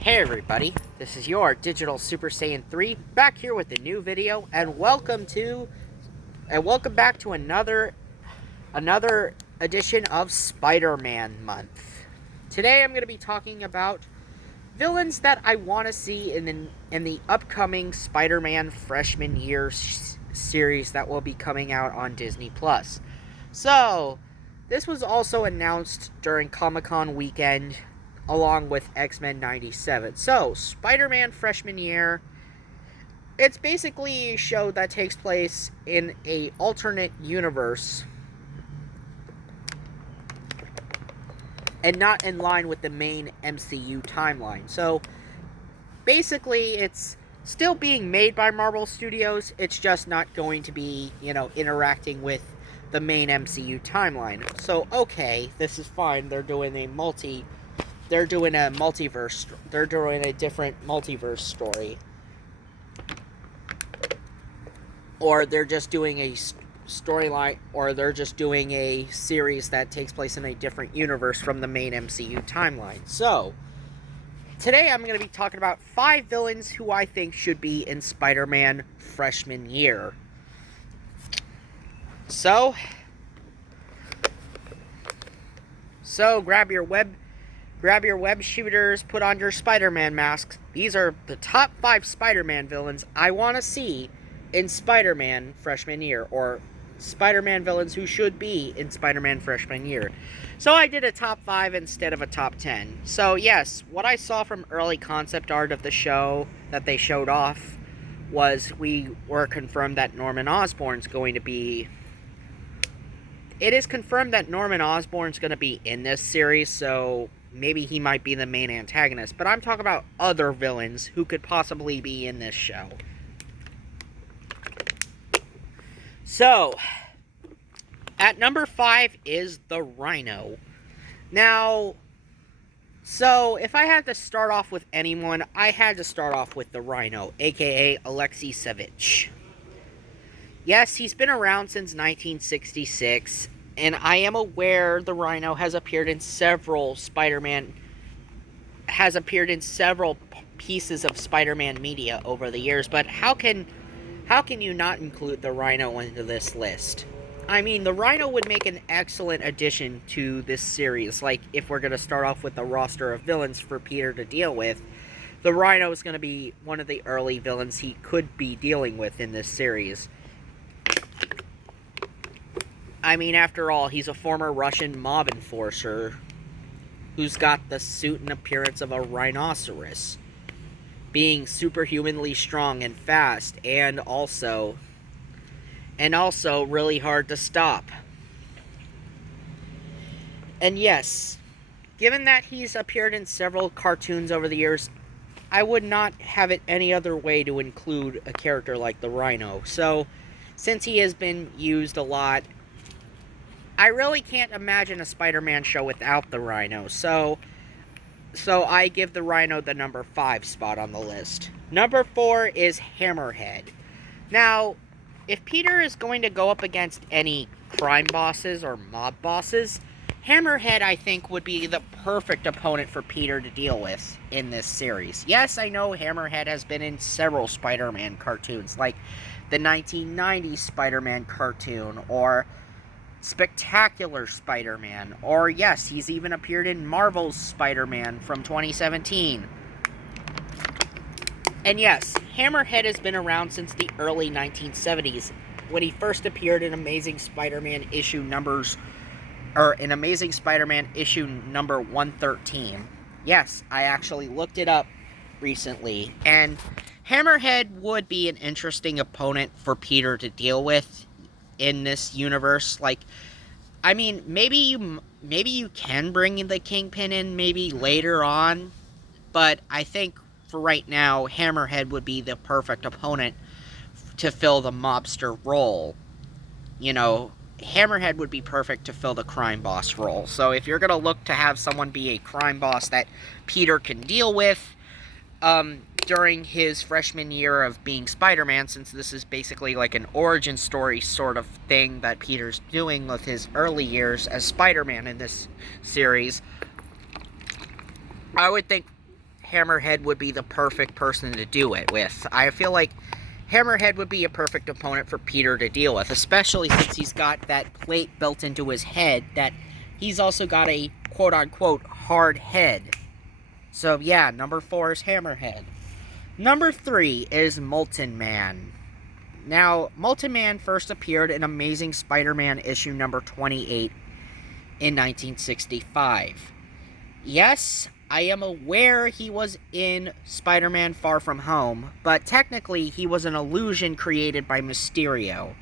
Hey everybody, this is your Digital Super Saiyan 3 back here with a new video, and welcome back to another edition of Spider-Man month. Today I'm going to be talking about villains that I want to see in the upcoming Spider-Man freshman year series that will be coming out on Disney Plus. So, this was also announced during Comic-Con weekend along with X-Men 97. So, Spider-Man freshman year, it's basically a show that takes place in an alternate universe and not in line with the main MCU timeline. So, basically, it's still being made by Marvel Studios, it's just not going to be, interacting with the main MCU timeline. So, okay, this is fine. They're doing a multiverse. They're doing a different multiverse story. Or they're just doing a storyline, or they're just doing a series that takes place in a different universe from the main MCU timeline. So, today I'm going to be talking about 5 villains who I think should be in Spider-Man freshman year. So grab your web shooters, put on your Spider-Man masks. These are the top 5 Spider-Man villains I want to see in Spider-Man freshman year, or Spider-Man villains who should be in Spider-Man freshman year. So I did a top 5 instead of a top 10. So yes, what I saw from early concept art of the show that they showed off was we were confirmed that Norman Osborn's going to be... It is confirmed that Norman Osborn's going to be in this series, so maybe he might be the main antagonist. But I'm talking about other villains who could possibly be in this show. So, at number 5 is the Rhino. Now, so if I had to start off with anyone, I had to start off with the Rhino, aka Alexei Savic. Yes, he's been around since 1966, and I am aware the Rhino has appeared in several pieces of Spider-Man media over the years, but how can you not include the Rhino into this list? I mean, the Rhino would make an excellent addition to this series. Like, if we're going to start off with the roster of villains for Peter to deal with, the Rhino is going to be one of the early villains he could be dealing with in this series. I mean, after all, he's a former Russian mob enforcer who's got the suit and appearance of a rhinoceros, being superhumanly strong and fast, and also really hard to stop. And yes, given that he's appeared in several cartoons over the years, I would not have it any other way to include a character like the Rhino. So, since he has been used a lot, I really can't imagine a Spider-Man show without the Rhino. So I give the Rhino the number 5 spot on the list. Number 4 is Hammerhead. Now, if Peter is going to go up against any crime bosses or mob bosses, Hammerhead, I think, would be the perfect opponent for Peter to deal with in this series. Yes, I know Hammerhead has been in several Spider-Man cartoons, like the 1990s Spider-Man cartoon, or Spectacular Spider-Man, or yes, he's even appeared in Marvel's Spider-Man from 2017. And yes, Hammerhead has been around since the early 1970s, when he first appeared in Amazing Spider-Man issue number 113. Yes, I actually looked it up recently, and Hammerhead would be an interesting opponent for Peter to deal with in this universe. Like, I mean, maybe you can bring the Kingpin in maybe later on, but I think for right now, Hammerhead would be the perfect opponent to fill the mobster role. Hammerhead would be perfect to fill the crime boss role. So if you're going to look to have someone be a crime boss that Peter can deal with during his freshman year of being Spider-Man, since this is basically like an origin story sort of thing that Peter's doing with his early years as Spider-Man in this series, I would think Hammerhead would be the perfect person to do it with. I feel like Hammerhead would be a perfect opponent for Peter to deal with, especially since he's got that plate built into his head that he's also got a quote-unquote hard head. So yeah, number 4 is Hammerhead. Number 3 is Molten Man. Now, Molten Man first appeared in Amazing Spider-Man issue number 28 in 1965. Yes, I am aware he was in Spider-Man Far From Home, but technically he was an illusion created by Mysterio.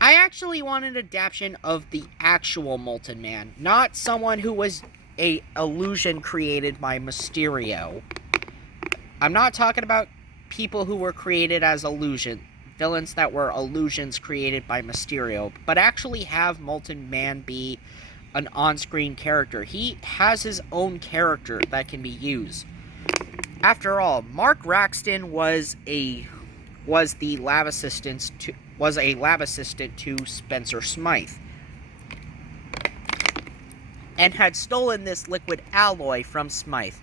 I actually want an adaptation of the actual Molten Man, not someone who was an illusion created by Mysterio. I'm not talking about people who were created as villains that were illusions created by Mysterio, but actually have Molten Man be an on-screen character. He has his own character that can be used. After all, Mark Raxton was a lab assistant to Spencer Smythe, and had stolen this liquid alloy from Smythe.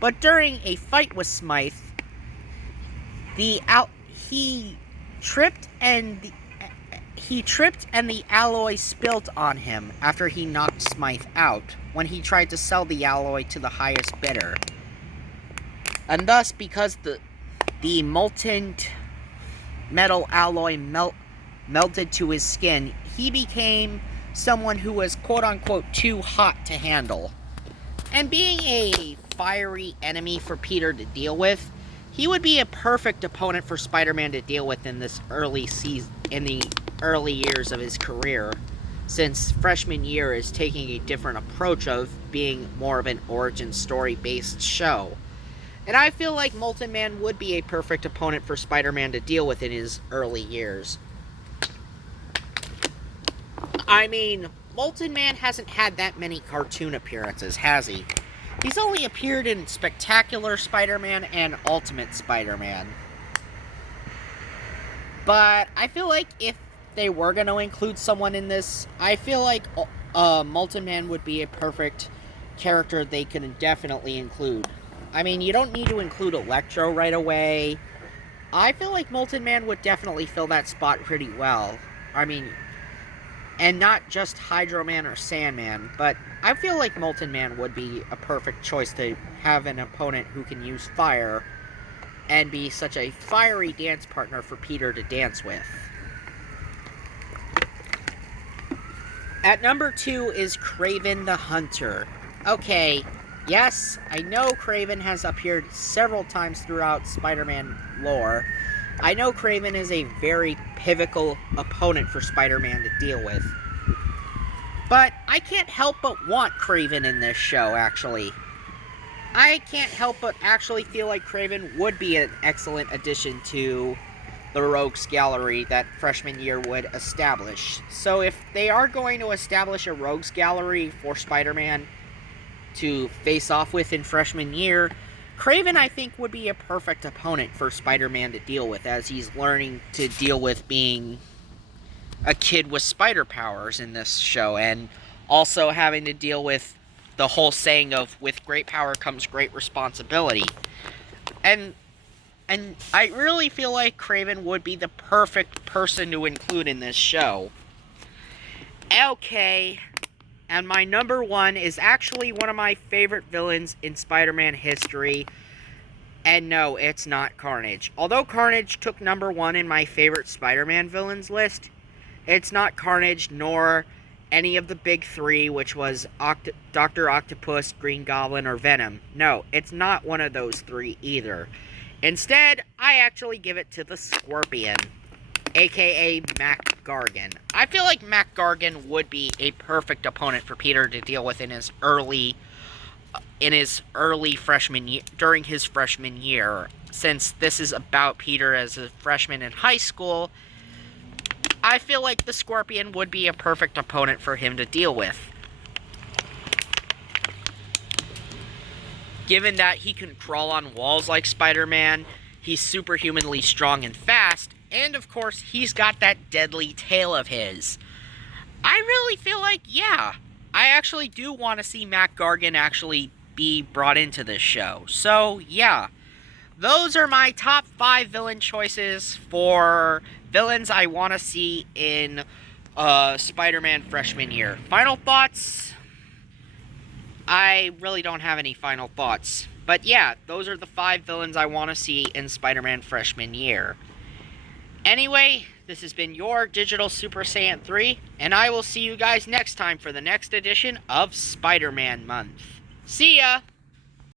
But during a fight with Smythe, he tripped and the alloy spilled on him after he knocked Smythe out when he tried to sell the alloy to the highest bidder. And thus, because the molten metal alloy melted to his skin, he became someone who was quote-unquote too hot to handle. And being a fiery enemy for Peter to deal with, he would be a perfect opponent for Spider-Man to deal with in the early years of his career, since freshman year is taking a different approach of being more of an origin story based show. And I feel like Molten Man would be a perfect opponent for Spider-Man to deal with in his early years. I mean, Molten Man hasn't had that many cartoon appearances, has he? He's only appeared in Spectacular Spider-Man and Ultimate Spider-Man. But I feel like if they were going to include someone in this, I feel like Molten Man would be a perfect character they could definitely include. I mean, you don't need to include Electro right away. I feel like Molten Man would definitely fill that spot pretty well. I mean, and not just Hydro Man or Sandman, but I feel like Molten Man would be a perfect choice to have an opponent who can use fire and be such a fiery dance partner for Peter to dance with. At number 2 is Kraven the Hunter. Okay, yes, I know Kraven has appeared several times throughout Spider-Man lore. I know Kraven is a very pivotal opponent for Spider-Man to deal with. But I can't help but want Kraven in this show, actually. I can't help but actually feel like Kraven would be an excellent addition to the Rogues Gallery that freshman year would establish. So if they are going to establish a Rogues Gallery for Spider-Man to face off with in freshman year, Kraven, I think, would be a perfect opponent for Spider-Man to deal with, as he's learning to deal with being a kid with spider powers in this show, and also having to deal with the whole saying of, with great power comes great responsibility. And I really feel like Kraven would be the perfect person to include in this show. Okay, and my number 1 is actually one of my favorite villains in Spider-Man history. And no, it's not Carnage. Although Carnage took number 1 in my favorite Spider-Man villains list, it's not Carnage nor any of the big 3, which was Dr. Octopus, Green Goblin, or Venom. No, it's not one of those 3 either. Instead, I actually give it to the Scorpion, aka Mac Gargan. I feel like Mac Gargan would be a perfect opponent for Peter to deal with in his early freshman year, during his freshman year. Since this is about Peter as a freshman in high school, I feel like the Scorpion would be a perfect opponent for him to deal with. Given that he can crawl on walls like Spider-Man, he's superhumanly strong and fast, and of course, he's got that deadly tail of his. I really feel like, yeah, I actually do want to see Mac Gargan actually be brought into this show. So, yeah. Those are my top 5 villain choices for villains I want to see in Spider-Man freshman year. Final thoughts? I really don't have any final thoughts. But yeah, those are the 5 villains I want to see in Spider-Man freshman year. Anyway, this has been your Digital Super Saiyan 3, and I will see you guys next time for the next edition of Spider-Man Month. See ya!